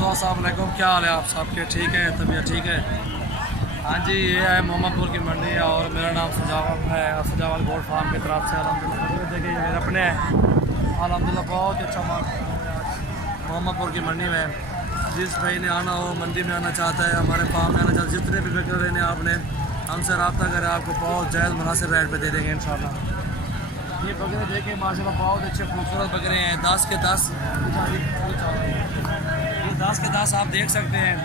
दोस्तों अस्सलाम वालेकुम, क्या हाल है आप सबके? ठीक है, तबीयत ठीक है? हाँ जी, ये है मोहम्मदपुर की मंडी और मेरा नाम सजावल है। सजावल गोल्ड फार्म की तरफ से अल्हम्दुलिल्लाह देखिए ये मेरे अपने हैं। अल्हम्दुलिल्लाह बहुत ही अच्छा माल मोहम्मदपुर की मंडी में। जिस भाई ने आना हो, मंडी में आना चाहता है, हमारे फार्म में आना चाहता है, जितने भी बकरे लेने आपने हमसे रब्ता करें, आपको बहुत जायज़ मुनासिब रेट पे दे देंगे इंशाल्लाह। ये बकरे देखें माशाल्लाह बहुत अच्छे खूबसूरत बकरे हैं। 10 के 10 ये 10 के 10 आप देख सकते हैं।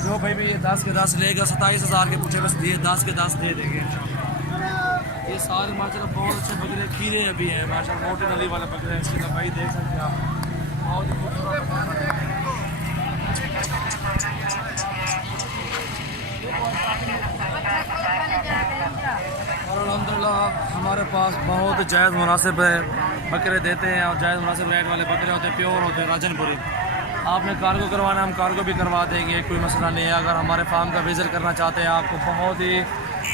जो भाई भी ये 10 के 10 लेगा 27,000 के पूछे, बस दिए 10 के 10 दे देंगे इंशाल्लाह। ये सारे माशाल्लाह बहुत अच्छे बकरे खीरे अभी हैं माशाल्लाह, मोटे नली वाले बकरे हैं। इसकी भाई देख सकते हैं आप, बहुत ही खूबसूरत बकरे हैं। और अल्हम्दुलिल्लाह हमारे पास बहुत जायज़ मुनासिब बकरे देते हैं और जायज़ मुनासिब रेट वाले बकरे होते हैं, प्योर होते हैं राजनपुरी। आपने कार्गो करवाना, हम कार्गो भी करवा देंगे, कोई मसला नहीं है। अगर हमारे फार्म का विज़िट करना चाहते हैं, आपको बहुत ही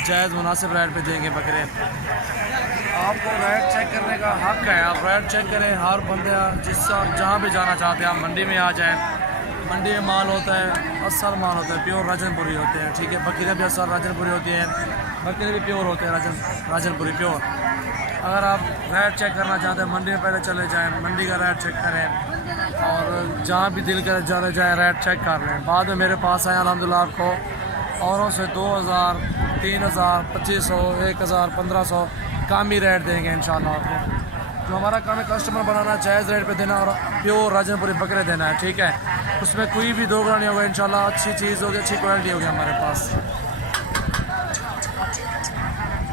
जायज़ मुनासिब रेट पे देंगे बकरे। आपको रेट चेक करने का हक है, आप रेट चेक करें। हर बंदे जहाँ भी जाना चाहते हैं, आप मंडी में आ जाएँ। मंडी में माल होता है, असल माल होता है, प्योर राजनपुरी होते हैं, ठीक है। बकरियाँ भी असल राजनपुरी होती हैं, बकरे भी प्योर होते हैं राजनपुरी प्योर। अगर आप रेट चेक करना चाहते हैं, मंडी में पहले चले जाएँ, मंडी का रेट चेक करें और जहाँ भी दिल कर चले जाएँ रेट चेक कर लें। बाद में मेरे पास आए अल्हम्दुलिल्लाह आपको औरों से 2,000, 3,000, 2,500, 1,000, 1,500 कम ही रेट देंगे इंशाल्लाह आपको। जो हमारा काम है कस्टमर बनाना, जायज़ रेट पे देना और प्योर राजनपुरी बकरे देना है, ठीक है। उसमें कोई भी दोगला नहीं होगा इंशाल्लाह। अच्छी चीज़ होगी, अच्छी क्वालिटी होगी हमारे पास।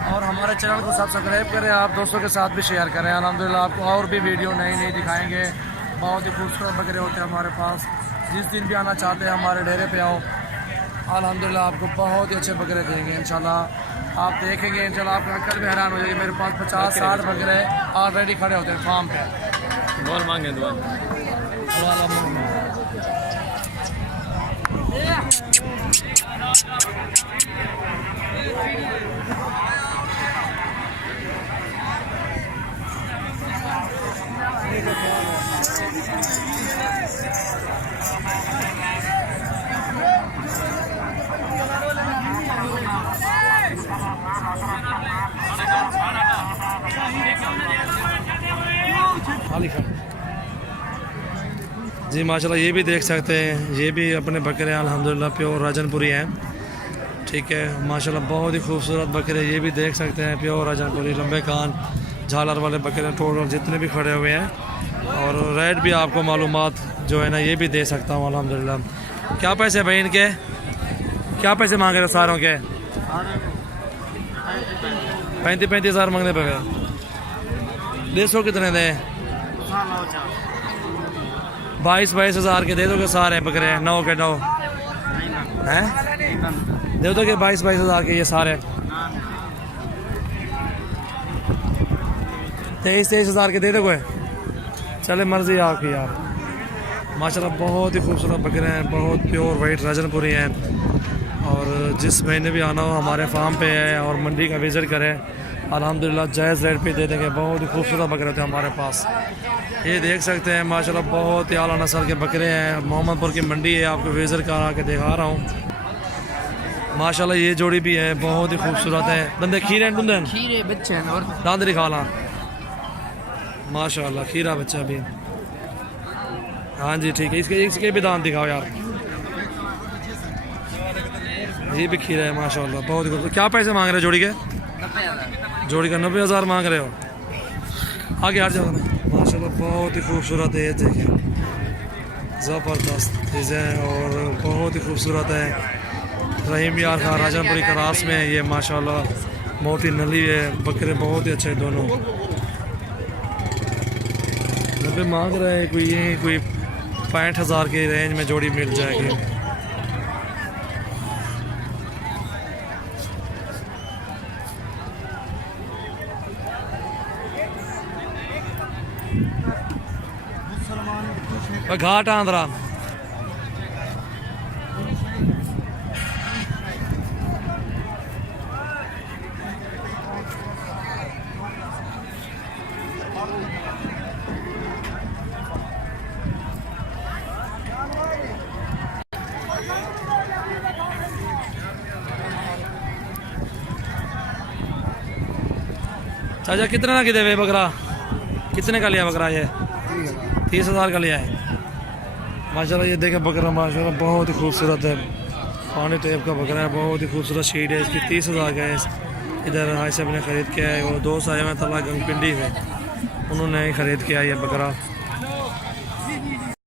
और हमारे चैनल को सब्सक्राइब करें, आप दोस्तों के साथ भी शेयर करें। अल्हम्दुलिल्लाह आपको और भी वीडियो नई नई दिखाएंगे। बहुत ही खूबसूरत बकरे होते हैं हमारे पास। जिस दिन भी आना चाहते हैं हमारे डेरे पे आओ, अल्हम्दुलिल्लाह आपको बहुत ही अच्छे बकरे देंगे इंशाल्लाह। आप देखेंगे इंशाल्लाह, आपका अक्ल भी हैरान हो जाएगी। मेरे पास 50-60 बकरे ऑलरेडी खड़े होते हैं फार्म पे। बहुत मांगे दुआ। जी माशाल्लाह ये भी देख सकते हैं, ये भी अपने बकरे हैं अल्हम्दुलिल्लाह प्योर राजनपुरी हैं, ठीक है। माशाल्लाह बहुत ही खूबसूरत बकरे, ये भी देख सकते हैं प्योर राजनपुरी, लंबे कान झालर वाले बकरे टोटल जितने भी खड़े हुए हैं। और रेट भी आपको मालूमात जो है ना ये भी दे सकता हूँ अल्हम्दुलिल्लाह। क्या पैसे भाई इनके, क्या पैसे मांग रहे सारों के? 35,000 मांगने पे 150 कितने दें? 22,000 के दे दोगे सारे बकरे? 9 के 9 हैं दे दोगे? 22,000 के ये सारे 23,000 के दे दोगे? चले मर्जी आपकी यार। माशाल्लाह बहुत ही खूबसूरत बकरे हैं, बहुत प्योर वाइट राजनपुरी हैं। और जिस महीने भी आना हो हमारे फार्म पे है और मंडी का विज़िट करें, अल्हम्दुलिल्लाह जायज़ रेट पे दे देंगे। बहुत ही खूबसूरत बकरे होते हैं हमारे पास। ये देख सकते हैं माशाल्लाह बहुत ही आला नस्ल के बकरे हैं। मोहम्मदपुर की मंडी है, आपको विज़िट करा के दिखा रहा हूँ। माशाल्लाह ये जोड़ी भी है, बहुत ही खूबसूरत है। दंदे खीरे खीरे बच्चे हैं और दांत दिखा ला। माशाल्लाह खीरा बच्चा भी, हाँ जी ठीक है। इसके भी दांत दिखाओ यार। ये भी खीरा है माशाल्लाह बहुत ही खूबसूरत। क्या पैसे मांग रहे हो जोड़ी के? 90,000 जोड़ी का 90,000 मांग रहे हो। आगे हट जाओ ना। माशाल्लाह बहुत ही खूबसूरत है, ये देखें ज़बरदस्त चीज़ें और बहुत ही खूबसूरत है। रहीम यार खान राजनपुरी क्रास में है ये माशाल्लाह, मोटी नली है, बकरे बहुत ही अच्छे दोनों। 90 मांग रहे हैं, कोई 65,000 के रेंज में जोड़ी मिल जाएगी। घाट आंध्रा चाचा कितने ना किधे हुए बकरा? कितने का लिया बकरा ये? 30,000 का लिया है। माशाल्लाह ये देखें बकरा माशाल्लाह बहुत ही खूबसूरत है। पानी टेप का बकरा है, बहुत ही खूबसूरत शीट है इसकी। 30,000 का है। इधर भाई साहब ने ख़रीद किया है, वो दोस्त आए हुए तला गंग पिंडी से, उन्होंने ही ख़रीद किया ये बकरा।